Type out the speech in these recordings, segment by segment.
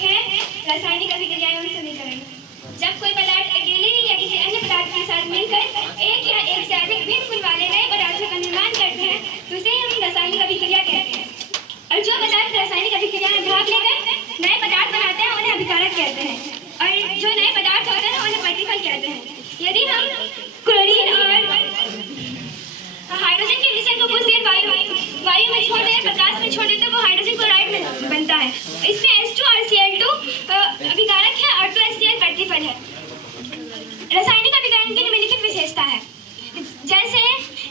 है रासायनिक अभिक्रिया एवं समीकरण। जब कोई पदार्थ अकेले या किसी अन्य पदार्थ के साथ मिलकर एक या एक से अधिक भिन्न गुण वाले नए पदार्थों का निर्माण करते हैं तो उसे हम रासायनिक अभिक्रिया कहते हैं। और जो पदार्थ रासायनिक अभिक्रिया में भाग लेकर नए पदार्थ बनाते हैं उन्हें अभिकारक कहते हैं, और जो नए पदार्थ होते हैं उन्हें प्रतिफल कहते हैं। यदि हम क्लोरीन और हाइड्रोजन के मिश्रण को कुछ देर वायु में छोड़ दें, प्रकाश में छोड़ दें, तो वो हाइड्रोजन क्लोराइड में बनता है। इसमें H2 और Cl2 अभिकारक है और 2HCl प्रतिफल है। रासायनिक अभिकरण की निम्नलिखित विशेषता है, जैसे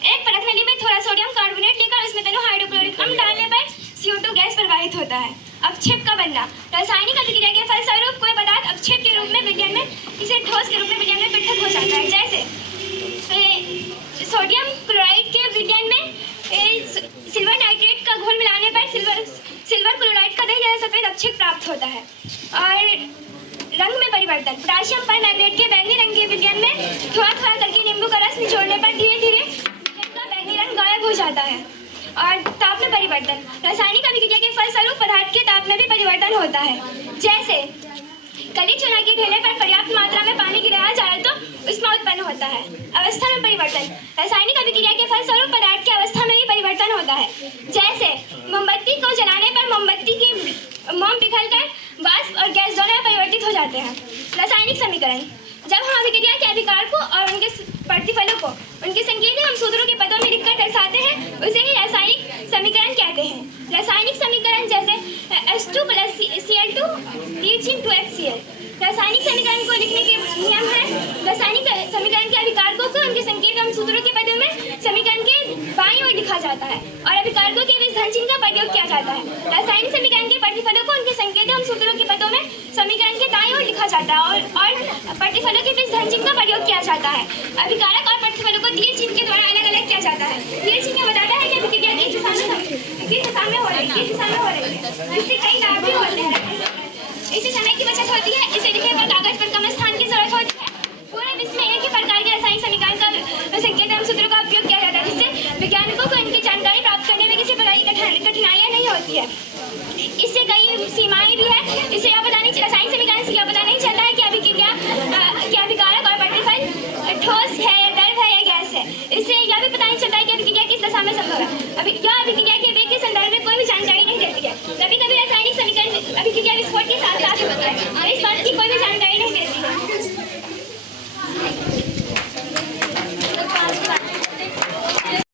एक परखनली में थोड़ा सोडियम कार्बोनेट लेकर उसमें तेनो हाइड्रोक्लोरिक अम्ल डालने पर CO2 गैस प्रवाहित होता है। अवक्षेप का बनना। रासायनिक अभिक्रिया के फलस्वरूप कोई पदार्थ अवक्षेप के रूप में विज्ञान में इसे ठोस के रूप में विज्ञान में पृथक हो जाता है। जैसे सोडियम क्लोराइड के विज्ञान में सिल्वर नाइट्रेट का घोल मिलाने पर सिल्वर क्लोराइड का दही जैसा सफेद अवक्षेप प्राप्त होता है। और रंग में परिवर्तन। पोटाशियम परमैंगनेट के बैंगनी रंग के विज्ञान में थोड़ा थोड़ा करके नींबू का रस निचोड़ने पर धीरे धीरे इसका बैंगनी रंग गायब हो जाता है। और ताप में परिवर्तन। रासायनिक अभिक्रिया के फलस्वरूप पदार्थ के ताप में भी परिवर्तन होता है। जैसे कली चूना के ढेले पर पर्याप्त मात्रा में पानी गिराया जाए तो उसमें उत्पन्न होता है। अवस्था में परिवर्तन। रासायनिक अभिक्रिया के फलस्वरूप पदार्थ की अवस्था में भी परिवर्तन होता है। जैसे मोमबत्ती को जलाने पर मोमबत्ती की मोम पिघलकर वाष्प और गैस दोनों में परिवर्तित हो जाते हैं। रासायनिक समीकरण। जब हम अभिक्रिया के अभिकारकों और उनके प्रतिफलों को उनके संकेत हम सूत्रों के पदों में लिखकर दर्शाते हैं उसे ही रासायनिक समीकरण कहते हैं। रासायनिक समीकरण जैसे H2 + Cl2 = 2HCl। रासायनिक समीकरण को लिखने के नियम है। रासायनिक समीकरण के अभिकारकों को उनके संकेत एवं सूत्रों के पदों में समीकरण के बाईं ओर लिखा जाता है और अभिकारकों के बीच धन चिह्न का प्रयोग किया जाता है। रासायनिक समीकरण के प्रतिफलों को उनके संकेत एवं सूत्रों के पदों में समीकरण के दाईं ओर लिखा जाता है और प्रतिफलों के बीच धन चिह्न का प्रयोग किया जाता है। अभिकारक और प्रतिफलों को तीर चिह्न के द्वारा अलग अलग किया जाता है। तीर चिह्न बताता है कि अभिक्रिया किस दिशा में हो रही है। इससे कई लाभ भी होते हैं। इससे समय की बचत होती है। इसे लिखने पर कागज पर कम स्थान की जरूरत होती है। पूरे विश्व में एक ही प्रकार के रासायनिक समीकरण का संकेत एवं सूत्रों का उपयोग किया जाता है, जिससे वैज्ञानिकों को इनकी जानकारी प्राप्त करने में किसी प्रकार की कठिनाइयां नहीं होती है। इससे कई सीमाएं भी है। इसे यह पता नहीं, रासायनिक समीकरण से यह पता नहीं चलता है कि अभिक्रिया के अभिकारक और प्रतिफल ठोस है या द्रव है या गैस है। इससे यह भी पता नहीं चलता है कि अभिक्रिया किस दशा में संभव है।